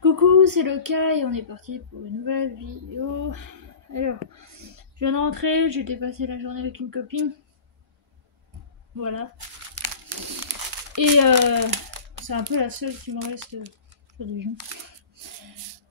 Coucou, c'est Loka et on est parti pour une nouvelle vidéo. Alors, je viens de rentrer, j'ai passé la journée avec une copine. Voilà. Et c'est un peu la seule qui me reste sur des gens.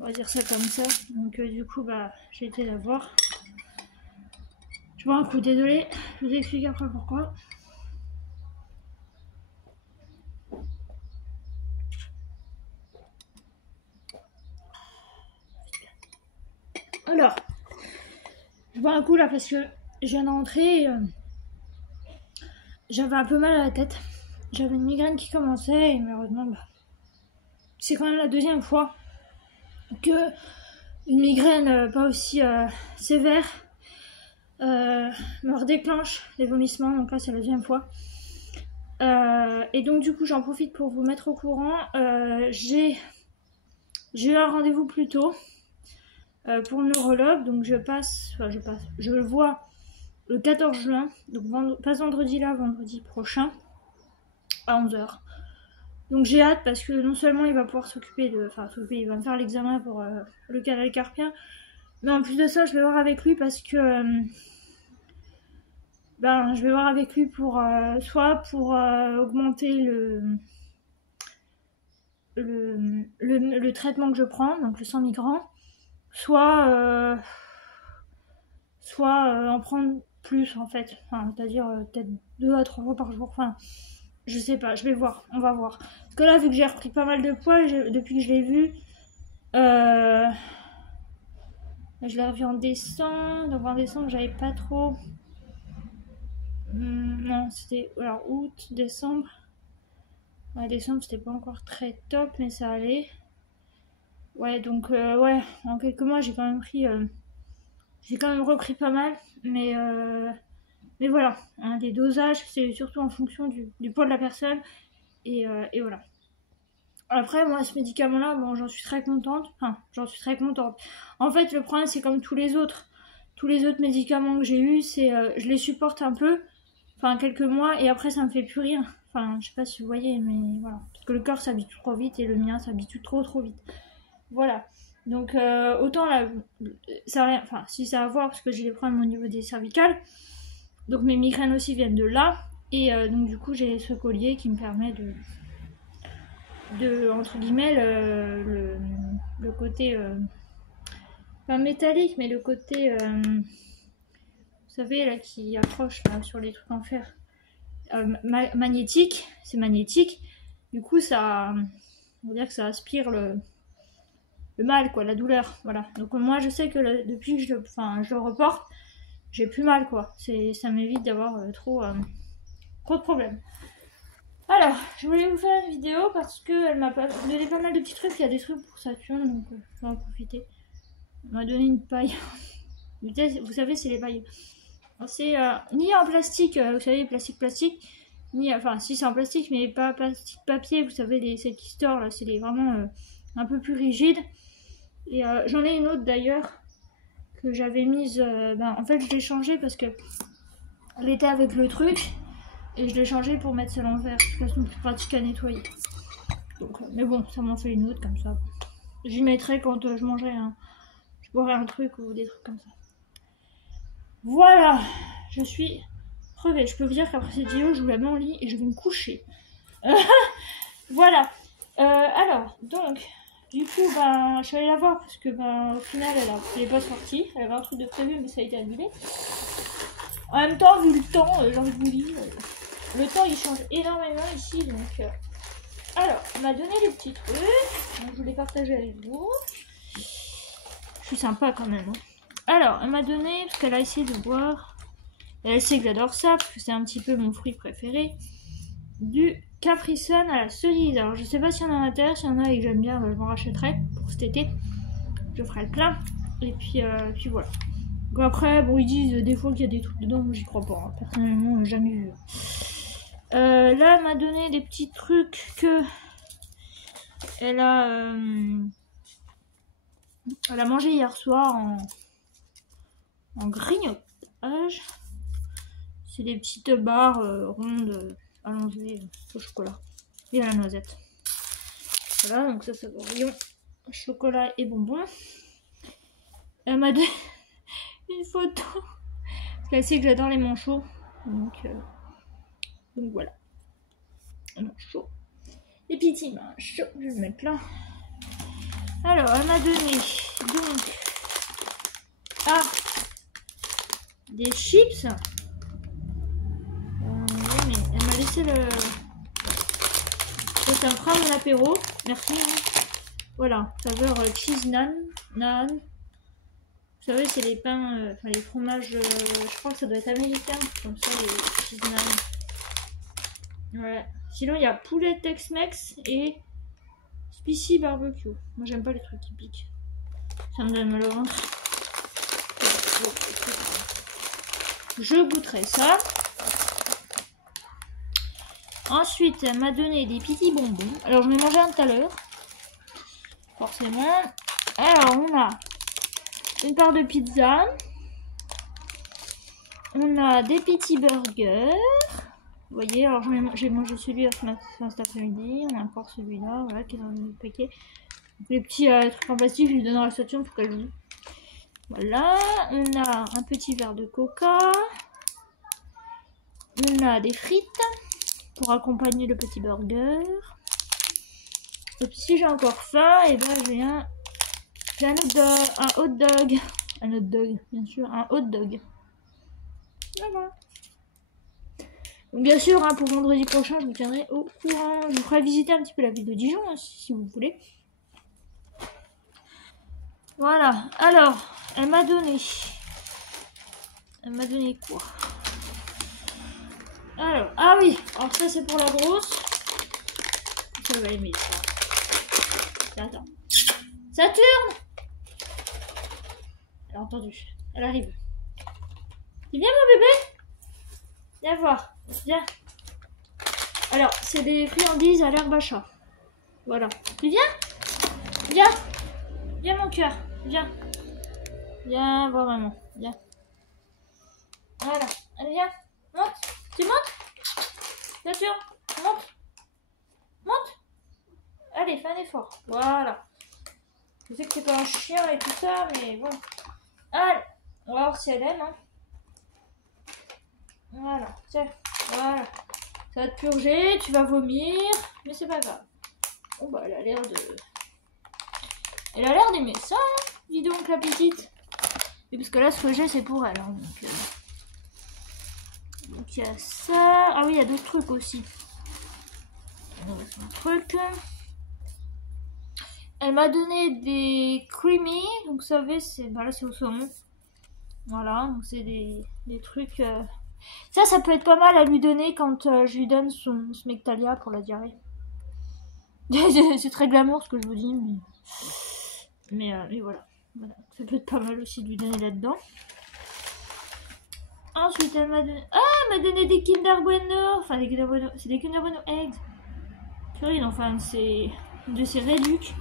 On va dire ça comme ça. Donc du coup, bah, j'ai été la voir. Je vois un coup, désolé. Je vous explique après pourquoi. Alors, je vois un coup là parce que je viens de rentrer et j'avais un peu mal à la tête. J'avais une migraine qui commençait et malheureusement, bah, c'est quand même la deuxième fois que une migraine pas aussi sévère me redéclenche les vomissements. Donc là, c'est la deuxième fois. Et donc du coup, j'en profite pour vous mettre au courant. J'ai eu un rendez-vous plus tôt pour le neurologue. Donc je le vois le 14 juin. Donc pas vendredi là, vendredi prochain à 11 h. Donc j'ai hâte parce que non seulement il va pouvoir s'occuper de... Enfin il va me faire l'examen pour le canal carpien. Mais en plus de ça, je vais voir avec lui parce que... je vais voir avec lui pour... soit pour augmenter le traitement que je prends, donc le 100 migrants, soit en prendre plus en fait. Enfin, c'est-à-dire peut-être 2 à 3 fois par jour. Enfin, je sais pas, je vais voir, on va voir. Parce que là, vu que j'ai repris pas mal de poids depuis que je l'ai vu, je l'ai revu en décembre. Donc en décembre, j'avais pas trop. Non, c'était alors août, décembre. Ouais, décembre, c'était pas encore très top, mais ça allait. Ouais, donc ouais, en quelques mois, j'ai quand même repris pas mal, mais voilà, hein, les dosages, c'est surtout en fonction du poids de la personne, et voilà. Après, moi, ce médicament-là, bon, j'en suis très contente. Enfin, j'en suis très contente. En fait, le problème, c'est comme tous les autres médicaments que j'ai eus, c'est je les supporte un peu, enfin quelques mois, et après, ça me fait plus rien. Enfin, je sais pas si vous voyez, mais voilà. Parce que le corps s'habitue trop vite, et le mien s'habitue trop vite. Voilà. Donc, autant là, ça a rien, enfin, si ça a à voir, parce que j'ai des problèmes au niveau des cervicales. Donc, mes migraines aussi viennent de là. Et donc, du coup, j'ai ce collier qui me permet de entre guillemets, le côté, pas métallique, mais le côté, vous savez, là, qui accroche là, sur les trucs en fer. Magnétique, c'est magnétique. Du coup, ça, on va dire que ça aspire le mal, quoi, la douleur, voilà. Donc moi, je sais que depuis que je le reporte, j'ai plus mal, quoi. Ça m'évite d'avoir trop de problèmes. Alors, je voulais vous faire une vidéo parce qu'elle m'a donné pas mal de petits trucs. Il y a des trucs pour Saturne, donc je vais en profiter. Elle m'a donné une paille. Vous savez, c'est les pailles. C'est ni en plastique, vous savez, plastique, ni, enfin, si c'est en plastique, mais pas plastique papier, vous savez, celles qui store, là, c'est vraiment un peu plus rigides. Et j'en ai une autre d'ailleurs que j'avais mise. En fait, je l'ai changée parce que elle était avec le truc et je l'ai changée pour mettre celle en verre. De toute façon, plus pratique à nettoyer. Donc, mais bon, ça m'en fait une autre comme ça. J'y mettrai quand je mangerai je boirai un truc ou des trucs comme ça. Voilà, je suis crevée. Je peux vous dire qu'après cette vidéo, je vous la mets en lit et je vais me coucher. Voilà. Alors, donc. Du coup, je suis allée la voir parce que au final, elle n'est pas sortie. Elle avait un truc de prévu, mais ça a été annulé. En même temps, vu le temps, j'ai envie de vous dire, le temps il change énormément ici. Donc, alors, elle m'a donné des petits trucs. Donc, je voulais partager avec vous. Je suis sympa quand même. Hein. Alors, elle m'a donné, parce qu'elle a essayé de boire. Elle sait que j'adore ça, parce que c'est un petit peu mon fruit préféré. Du Capri Sun à la cerise. Alors je sais pas s'il y en a à l'intérieur, s'il y en a et que j'aime bien, je m'en rachèterai pour cet été. Je ferai le plein. Et puis voilà. Donc après, bon, ils disent des fois qu'il y a des trucs dedans, moi j'y crois pas. Hein. Personnellement, jamais vu. Là, elle m'a donné des petits trucs que elle a mangé hier soir en grignotage. C'est des petites barres rondes allongées au chocolat et à la noisette. Voilà, donc ça va au rayon chocolat et bonbons. Elle m'a donné une photo. Parce qu'elle sait que j'adore les manchots. Donc voilà. Manchots. Les petits manchots. Je vais le mettre là. Alors, elle m'a donné donc des chips. Oui, mais elle m'a laissé le... Ça me fera mon apéro. Merci. Voilà, saveur cheese naan. Vous savez, c'est les pains, enfin les fromages, je crois que ça doit être américain, comme ça, les cheese naan. Voilà. Sinon, il y a poulet Tex-Mex et spicy barbecue. Moi, j'aime pas les trucs qui piquent. Ça me donne mal au ventre. Je goûterai ça. Ensuite, elle m'a donné des petits bonbons. Alors, j'en ai mangé un tout à l'heure. Forcément. Alors, on a une part de pizza. On a des petits burgers. Vous voyez, alors j'ai mangé celui-là cet après-midi. On a encore celui-là, voilà, qui est dans le paquet. Les petits trucs en plastique, je lui donne dans la station pour qu'elle joue. Voilà, on a un petit verre de coca. On a des frites pour accompagner le petit burger. Et puis si j'ai encore faim, et ben j'ai un hot dog. Un hot dog, bien sûr, un hot dog. Voilà. Donc bien sûr, hein, pour vendredi prochain, je vous tiendrai au courant. Je vous ferai visiter un petit peu la ville de Dijon, hein, si vous voulez. Voilà. Alors, elle m'a donné quoi? Alors, ah oui. Alors ça, c'est pour la grosse. Ça va aimer ça. Attends. Saturne. Elle a entendu. Elle arrive. Tu viens, mon bébé? Viens voir. Viens. Alors, c'est des friandises à l'herbe à chat. Voilà. Tu viens? Viens. Viens, mon cœur. Viens. Viens voir maman. Viens. Voilà. Allez, viens. Monte. Tu montes? Bien sûr. Monte. Monte. Allez, fais un effort. Voilà. Je sais que c'est pas un chien et tout ça, mais bon. Allez. On va voir si elle aime. Hein. Voilà. Tiens. Voilà. Ça va te purger, tu vas vomir, mais c'est pas grave. Bon bah elle a l'air de... Elle a l'air d'aimer ça, hein, dis donc la petite. Et parce que là ce que j'ai c'est pour elle. Hein, donc il y a ça. Ah oui, il y a d'autres trucs aussi. Un truc. Elle m'a donné des creamy. Donc vous savez, c'est... Bah là c'est au saumon. Voilà, donc c'est des trucs... Ça peut être pas mal à lui donner quand je lui donne son Smectalia pour la diarrhée. C'est très glamour ce que je vous dis, mais voilà. Ça peut être pas mal aussi de lui donner là-dedans. Ensuite, elle m'a donné... Ah, elle m'a donné des Kinder Bueno. Enfin, des Kinder Bueno... C'est des Kinder Bueno Eggs. Purée, enfin, c'est de ces réducs.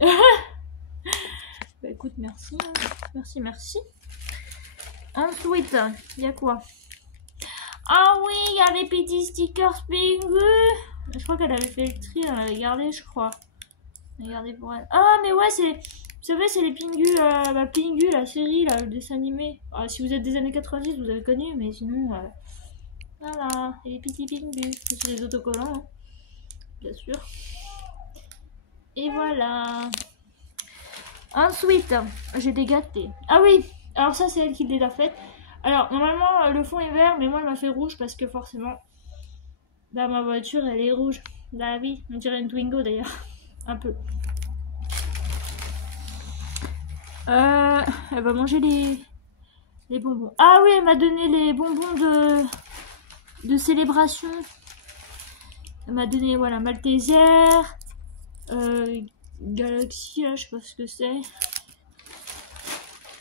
Bah écoute, merci. Merci. Ensuite, il y a quoi? Ah oui, il y a les petits stickers Pingu. Je crois qu'elle avait fait le tri, elle avait gardé, je crois. Elle a gardé pour elle. Ah, mais ouais, c'est... Vous savez, c'est les Pingu, Pingu, la série, là, le dessin animé. Ah, si vous êtes des années 90, vous avez connu, mais sinon... Voilà, et les petits Pingu. C'est les autocollants, hein. Bien sûr. Et voilà. Ensuite, j'ai des gâtés. Ah oui, alors ça, c'est elle qui les a faites. Alors, normalement, le fond est vert, mais moi, elle m'a fait rouge parce que forcément, bah, ma voiture, elle est rouge. Bah oui, on dirait une Twingo d'ailleurs. Un peu. Elle va manger les bonbons. Ah oui, elle m'a donné les bonbons de célébration. Elle m'a donné, voilà, Malteser, Galaxy, là, je sais pas ce que c'est.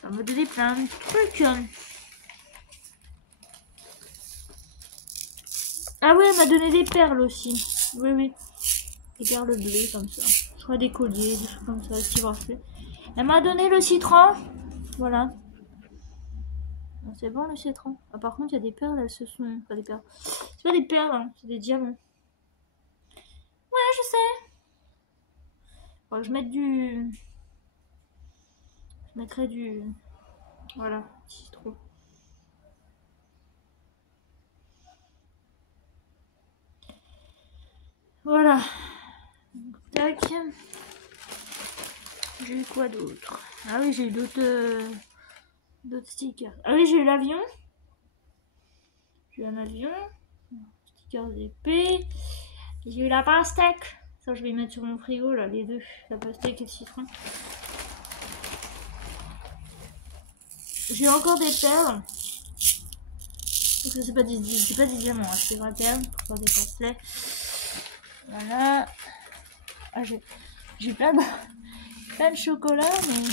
Elle m'a donné plein de trucs. Ah oui, elle m'a donné des perles aussi. Oui. Des perles bleues comme ça. Je crois des colliers, des trucs comme ça, des petits bracelets. Elle m'a donné le citron. Voilà. C'est bon le citron. Ah, par contre, il y a des perles, elles se sont... Pas des perles. C'est pas des perles, hein, c'est des diamants. Ouais, je sais. Faudra que je mette du... Je mettrai du... Voilà, citron. Voilà. Tac. J'ai eu quoi d'autre? Ah oui, j'ai eu d'autres stickers. Ah oui, j'ai eu l'avion. J'ai eu un avion. Stickers d'épée. J'ai eu la pastèque. Ça, je vais mettre sur mon frigo, là, les deux. La pastèque et le citron. J'ai eu encore des perles. C'est pas des diamants, hein, c'est 21 pour faire des bracelets. Voilà. Ah, j'ai plein de chocolat, mais...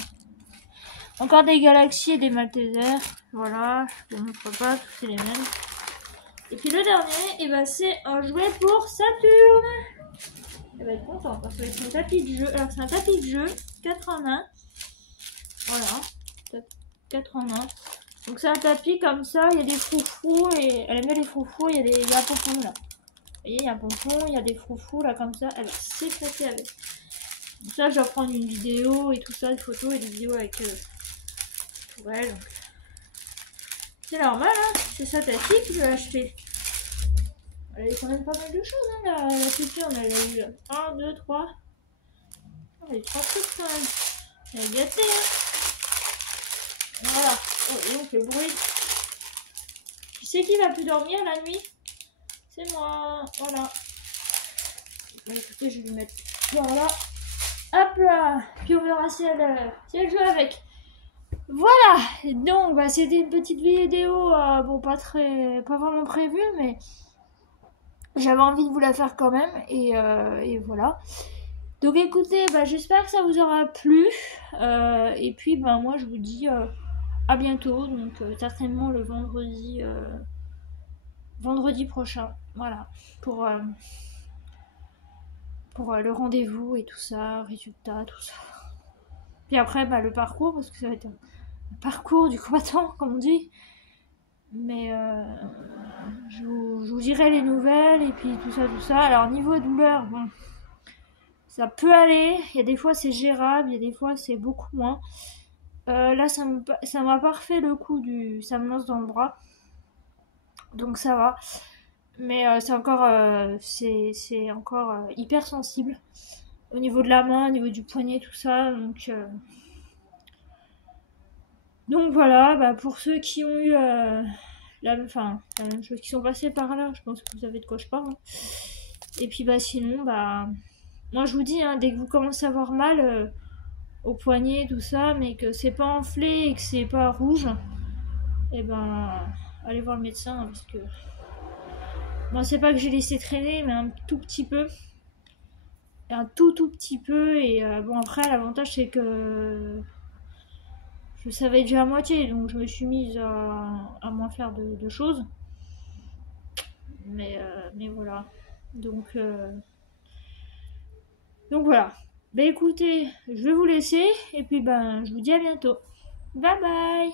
Encore des galaxies et des Maltesers. Voilà, je ne montre pas, tous c'est les mêmes. Et puis le dernier, et ben c'est un jouet pour Saturne. Elle va être contente parce que c'est un tapis de jeu. Alors c'est un tapis de jeu, 4 en 1. Voilà, 4 en 1. Donc c'est un tapis comme ça, il y a des froufrous et elle aime bien les froufrous, il y a un pompon là. Vous voyez, il y a un pompon, il y a des froufrous là comme ça, elle va s'éclater avec. Donc ça je dois prendre une vidéo et tout ça, des photos et des vidéos avec pour elle. Donc... C'est normal, hein, c'est sa tapis que je vais acheter. Elle a eu quand même pas mal de choses, hein, la petite, on a eu 1, 2, 3. Elle a eu 3 trucs quand même. Elle est gâtée, hein. Voilà. Oh, et donc le bruit. Qui c'est qui va plus dormir la nuit? C'est moi. Voilà. Bon, écoutez, je vais lui mettre par là. Hop là. Puis on verra si elle joue avec. Voilà. Donc, bah, c'était une petite vidéo. Bon, pas vraiment prévue, mais j'avais envie de vous la faire quand même. Et voilà. Donc écoutez, bah, j'espère que ça vous aura plu. Et puis, bah, moi, je vous dis à bientôt. Donc, certainement le vendredi prochain. Voilà. Pour le rendez-vous et tout ça, résultat, tout ça. Puis après, bah, le parcours, parce que ça va être un parcours du combattant, comme on dit. Mais je vous dirai les nouvelles et puis tout ça. Alors, niveau douleur, bon, ça peut aller. Il y a des fois, c'est gérable, il y a des fois, c'est beaucoup moins. Là, ça m'a pas refait le coup ça me lance dans le bras. Donc, ça va. Mais c'est encore hyper sensible au niveau de la main, au niveau du poignet, tout ça. Donc voilà, bah, pour ceux qui ont eu la même chose, qui sont passés par là, je pense que vous savez de quoi je parle. Et puis bah sinon, bah moi je vous dis, hein, dès que vous commencez à avoir mal au poignet, tout ça, mais que c'est pas enflé et que c'est pas rouge, et ben allez voir le médecin, hein, parce que moi c'est pas que j'ai laissé traîner, mais un tout petit peu. Un tout petit peu, et bon après l'avantage c'est que je savais déjà à moitié, donc je me suis mise à moins faire de choses. Mais voilà. Donc voilà. Ben écoutez, je vais vous laisser, et puis ben je vous dis à bientôt. Bye bye.